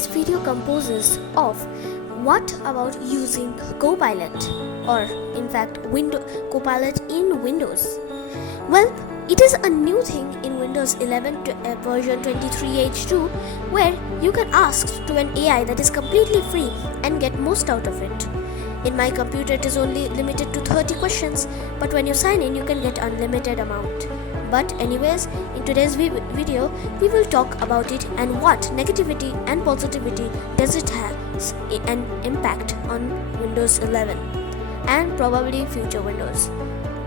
Today's video composes of what about using Copilot, or in fact Copilot in Windows. Well, it is a new thing in Windows 11 version 23H2 where you can ask to an AI that is completely free and get most out of it. In my computer it is only limited to 30 questions, but when you sign in you can get unlimited amount. But anyways, in today's video we will talk about it and what negativity and positivity does it has an impact on Windows 11 and probably future Windows.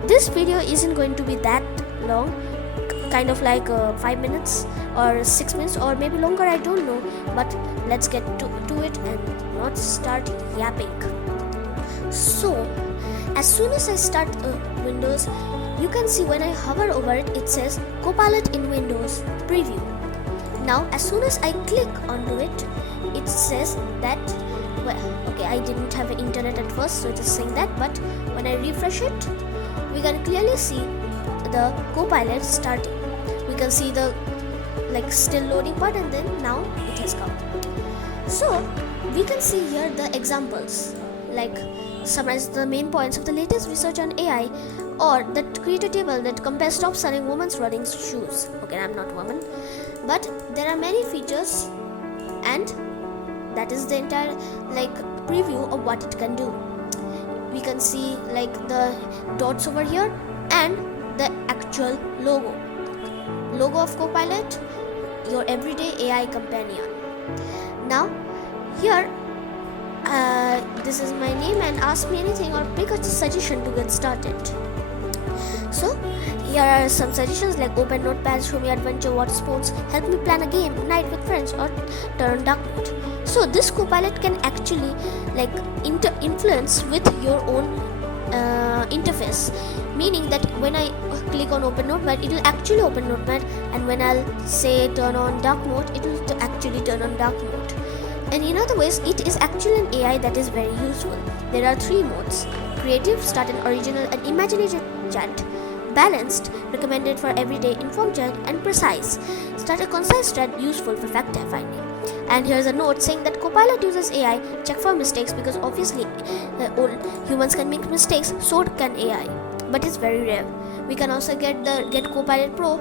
This video isn't going to be that long, kind of like 5 minutes or 6 minutes or maybe longer, I don't know, but let's get to it and not start yapping. So as soon as I start Windows, you can see when I hover over it, it says Copilot in Windows Preview. Now as soon as I click onto it, it says that, well, okay, I didn't have internet at first, so it is saying that, but when I refresh it, we can clearly see the Copilot starting. We can see the still loading part, and then now it has come. So we can see here the examples, like summarize the main points of the latest research on AI, or that create a table that compares top selling women's running shoes. Okay, I'm not woman, but there are many features, and that is the entire preview of what it can do. We can see the dots over here and the actual logo of Copilot, your everyday AI companion. Now here this is my name and ask me anything or pick a suggestion to get started. So here are some suggestions like open notepads, show me adventure, water sports, help me plan a game, night with friends, or turn on dark mode. So this Copilot can actually influence with your own interface, meaning that when I click on open notepad, it will actually open notepad, and when I'll say turn on dark mode, it will actually turn on dark mode. And in other ways, it is actually an AI that is very useful. There are 3 modes: creative, start an original and imaginative chat; balanced, recommended for everyday informed chat; and precise, start a concise chat useful for fact finding. And here's a note saying that Copilot uses AI check for mistakes, because obviously all humans can make mistakes, so can AI, but it's very rare. We can also get the Get Copilot Pro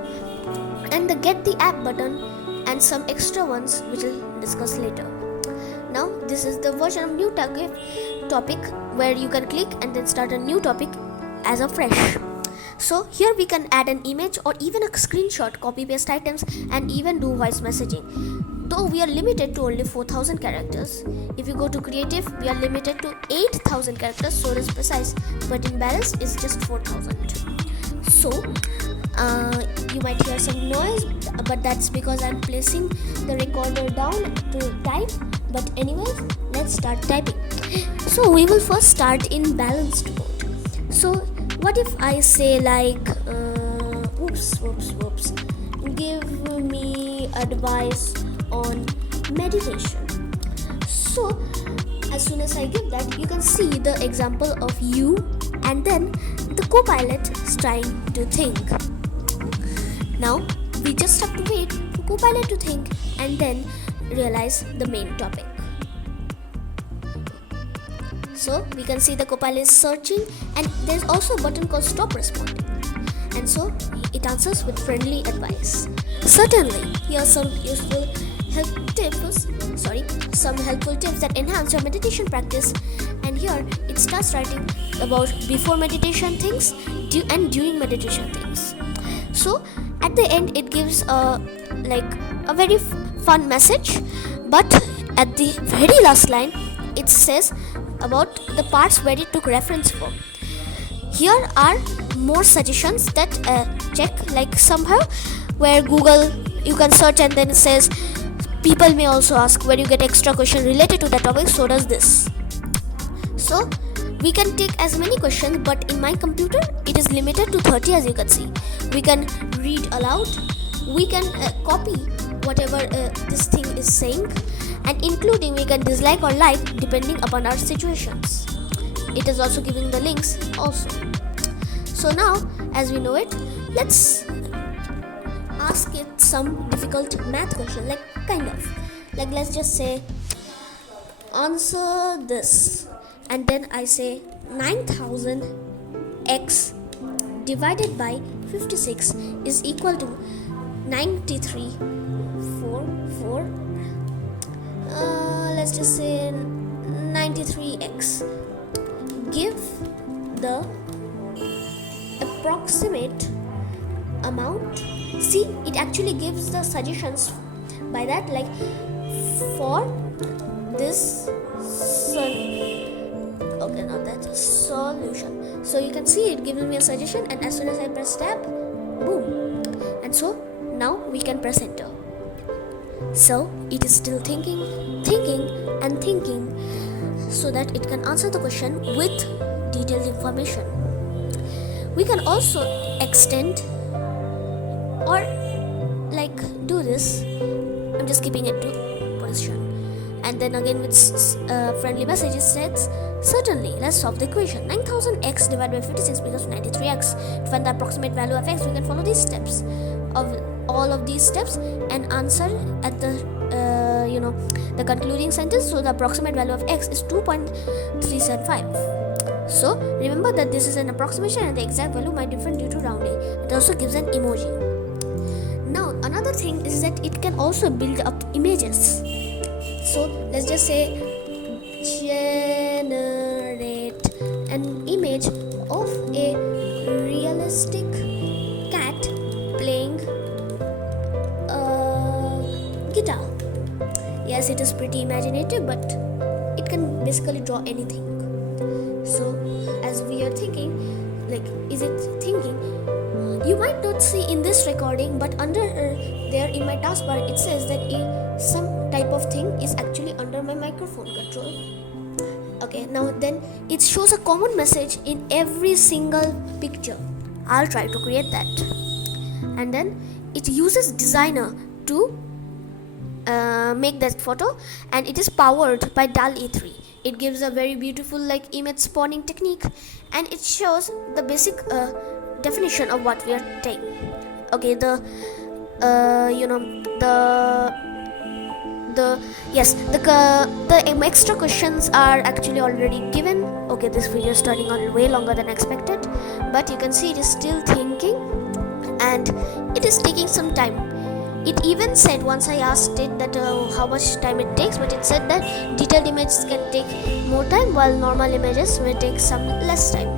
and the Get the App button and some extra ones which we'll discuss later. Now this is the version of new topic where you can click and then start a new topic as a fresh. So here we can add an image or even a screenshot, copy paste items, and even do voice messaging. Though we are limited to only 4,000 characters. If you go to creative, we are limited to 8,000 characters, so it is precise, but in balance is just 4,000. So you might hear some noise, but that's because I'm placing the recorder down to type. But anyways, let's start typing. So we will first start in balanced mode. So what if I say whoops, give me advice on meditation. So as soon as I give that, you can see the example of you and then the Copilot is trying to think. Now we just have to wait for Copilot to think and then realize the main topic. So we can see the Copilot is searching, and there's also a button called stop responding, and so it answers with friendly advice. Certainly, here are some helpful tips that enhance your meditation practice. And here it starts writing about before meditation things and during meditation things. So at the end it gives a very fun message, but at the very last line it says about the parts where it took reference from. Here are more suggestions that check somehow where Google you can search, and then it says people may also ask, where you get extra question related to that topic, so does this. So we can take as many questions, but in my computer it is limited to 30, as you can see. We can read aloud, we can copy whatever this thing is saying, and including we can dislike or like depending upon our situations. It is also giving the links also. So now as we know it, let's ask it some difficult math question, Like let's just say answer this, and then I say 9000 x divided by 56 is equal to 9344. Let's just say 93x. Give the approximate amount. See, it actually gives the suggestions by that, like for this okay, now that's a solution. So you can see it gives me a suggestion, and as soon as I press tab, boom. And so now we can press enter. So it is still thinking and thinking, so that it can answer the question with detailed information. We can also extend or like do this. I'm just keeping it to position, and then again with friendly message it says, certainly, let's solve the equation. 9000x divided by 56 becomes 93x. To find the approximate value of x, we can follow these steps, of all of these steps, and answer at the the concluding sentence. So the approximate value of x is 2.375. So remember that this is an approximation and the exact value might differ due to rounding. It also gives an emoji. Now another thing is that it can also build up images. So let's just say generate an image of a realistic cat playing guitar. Yes, it is pretty imaginative, but it can basically draw anything. So as we are thinking, like, is it thinking? You might not see in this recording, but under there in my taskbar it says that some type of thing is actually under my microphone control. Okay, now then it shows a common message in every single picture. I'll try to create that. And then it uses designer to make that photo, and it is powered by DALL-E 3. It gives a very beautiful like image spawning technique, and it shows the basic definition of what we are saying. Okay, the extra questions are actually already given. Okay, this video is turning on way longer than expected, but you can see it is still thinking, and it is taking some time. It even said, once I asked it that how much time it takes, but it said that detailed images can take more time while normal images will take some less time.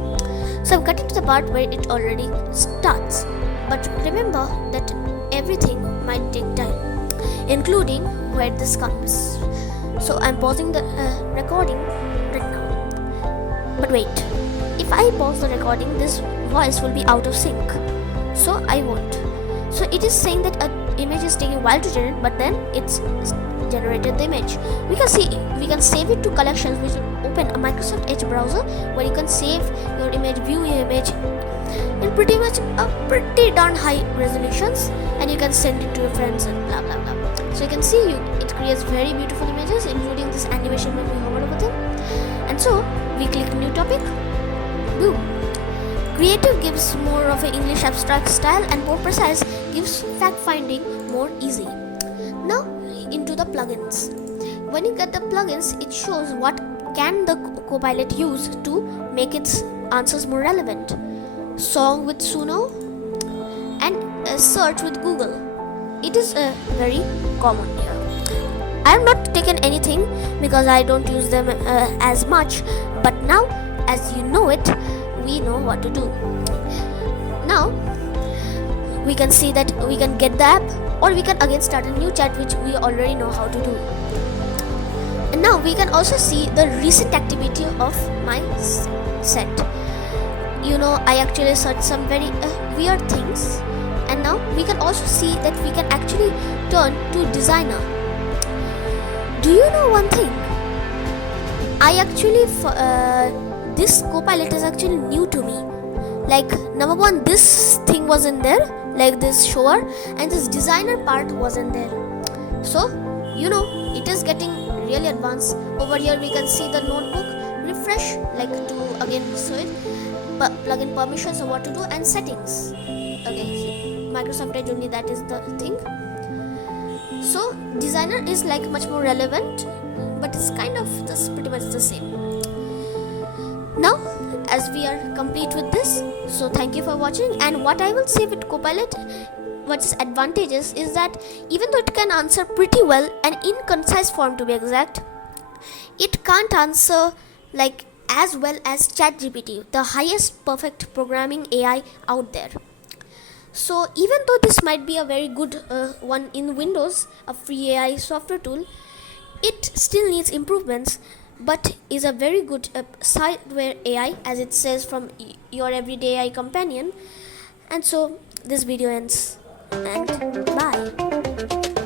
So I'm cutting to the part where it already starts, but remember that everything might take time, including where this comes. So I'm pausing the recording right now. But wait, if I pause the recording, this voice will be out of sync, so I won't. So it is saying that an image is taking a while to generate, but then it's generated the image. We can save it to collections, which will open a Microsoft Edge browser where you can save your image, view your image in pretty darn high resolutions, and you can send it to your friends and blah blah blah. So you can see it creates very beautiful images, including this animation when we hover over them. And so we click new topic, boom. Creative gives more of an English abstract style, and more precise gives fact finding more easy. Now into the plugins. When you get the plugins, it shows what can the Copilot use to make its answers more relevant. Song with Suno and search with Google. It is very common here. I have not taken anything because I don't use them as much, but now as you know it, we know what to do. Now we can see that we can get the app, or we can again start a new chat, which we already know how to do. And now we can also see the recent activity of my set. I actually searched some very weird things, and now we can also see that we can actually turn to designer. Do you know one thing? I actually this Copilot is actually new to me. Like, number one, this thing wasn't there, like this shower, and this designer part wasn't there. So it is getting really advanced. Over here we can see the notebook, refresh, like to again show it, plugin permissions of what to do, and settings. Okay, Microsoft Edge only, that is the thing. So designer is like much more relevant, but it's kind of just pretty much the same. Now, as we are complete with this, so thank you for watching. And what I will say with Copilot, what its advantages is that even though it can answer pretty well and in concise form to be exact, it can't answer like as well as ChatGPT, the highest perfect programming AI out there. So even though this might be a very good one in Windows, a free AI software tool, it still needs improvements, but is a very good sideware AI, as it says from your everyday AI companion. And so this video ends, and bye.